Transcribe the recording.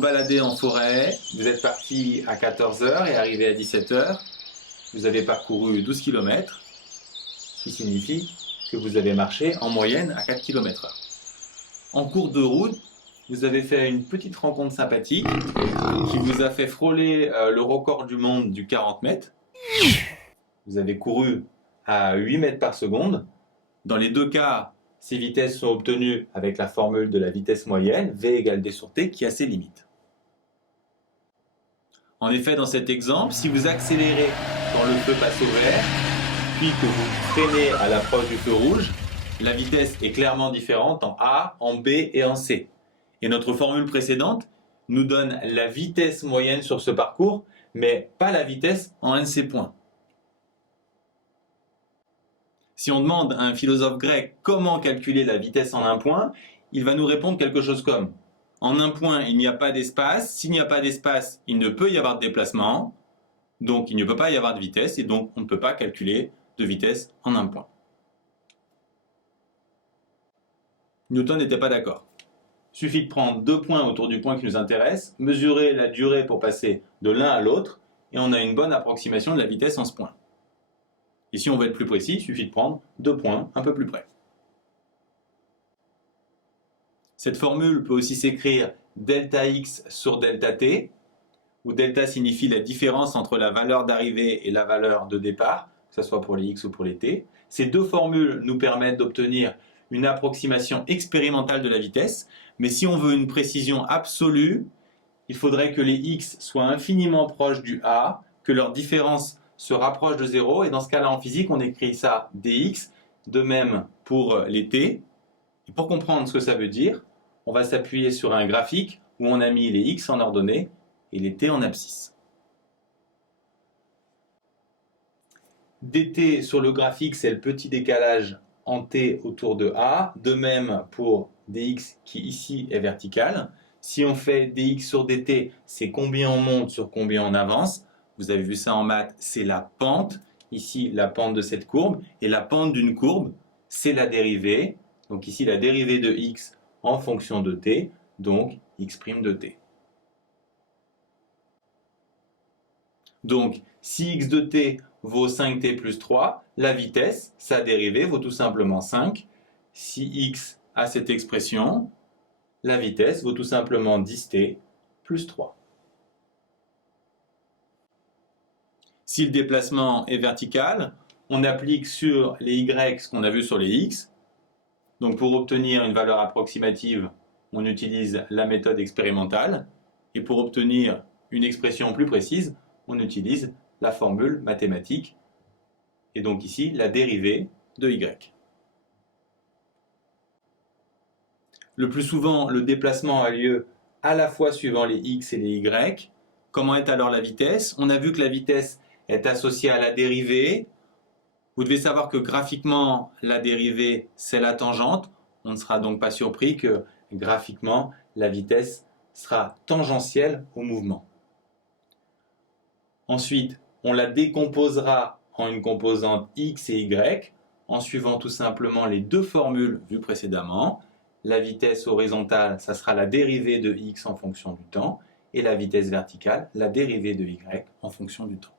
baladez en forêt, vous êtes parti à 14 h et arrivé à 17 h. Vous avez parcouru 12 km, ce qui signifie que vous avez marché en moyenne à 4 km/h. En cours de route, vous avez fait une petite rencontre sympathique qui vous a fait frôler le record du monde du 40 mètres. Vous avez couru à 8 mètres par seconde. Dans les deux cas, ces vitesses sont obtenues avec la formule de la vitesse moyenne, V égale D sur T, qui a ses limites. En effet, dans cet exemple, si vous accélérez quand le feu passe au vert, puis que vous freinez à l'approche du feu rouge, la vitesse est clairement différente en A, en B et en C. Et notre formule précédente nous donne la vitesse moyenne sur ce parcours, mais pas la vitesse en un de ces points. Si on demande à un philosophe grec comment calculer la vitesse en un point, il va nous répondre quelque chose comme: en un point, il n'y a pas d'espace. S'il n'y a pas d'espace, il ne peut y avoir de déplacement. Donc, il ne peut pas y avoir de vitesse et donc on ne peut pas calculer de vitesse en un point. Newton n'était pas d'accord. Il suffit de prendre deux points autour du point qui nous intéresse, mesurer la durée pour passer de l'un à l'autre et on a une bonne approximation de la vitesse en ce point. Et si on veut être plus précis, il suffit de prendre deux points un peu plus près. Cette formule peut aussi s'écrire delta x sur delta t, où delta signifie la différence entre la valeur d'arrivée et la valeur de départ, que ce soit pour les x ou pour les t. Ces deux formules nous permettent d'obtenir une approximation expérimentale de la vitesse, mais si on veut une précision absolue, il faudrait que les x soient infiniment proches du a, que leur différence se rapproche de 0, et dans ce cas-là en physique on écrit ça dx, de même pour les t. Et pour comprendre ce que ça veut dire, on va s'appuyer sur un graphique où on a mis les x en ordonnée et les t en abscisse. dt sur le graphique, c'est le petit décalage en t autour de a, de même pour dx qui ici est vertical. Si on fait dx sur dt, c'est combien on monte sur combien on avance. Vous avez vu ça en maths, c'est la pente, ici la pente de cette courbe, et la pente d'une courbe, c'est la dérivée. Donc ici la dérivée de x en fonction de t, donc x' de t. Donc si x de t vaut 5t plus 3, la vitesse, sa dérivée, vaut tout simplement 5. Si x a cette expression, la vitesse vaut tout simplement 10t plus 3. Si le déplacement est vertical, on applique sur les y ce qu'on a vu sur les x. Donc pour obtenir une valeur approximative, on utilise la méthode expérimentale. Et pour obtenir une expression plus précise, on utilise la formule mathématique. Et donc ici, la dérivée de y. Le plus souvent, le déplacement a lieu à la fois suivant les x et les y. Comment est alors la vitesse? On a vu que la vitesse est associée à la dérivée. Vous devez savoir que graphiquement, la dérivée, c'est la tangente. On ne sera donc pas surpris que graphiquement, la vitesse sera tangentielle au mouvement. Ensuite, on la décomposera en une composante x et y en suivant tout simplement les deux formules vues précédemment. La vitesse horizontale, ça sera la dérivée de x en fonction du temps, et la vitesse verticale, la dérivée de y en fonction du temps.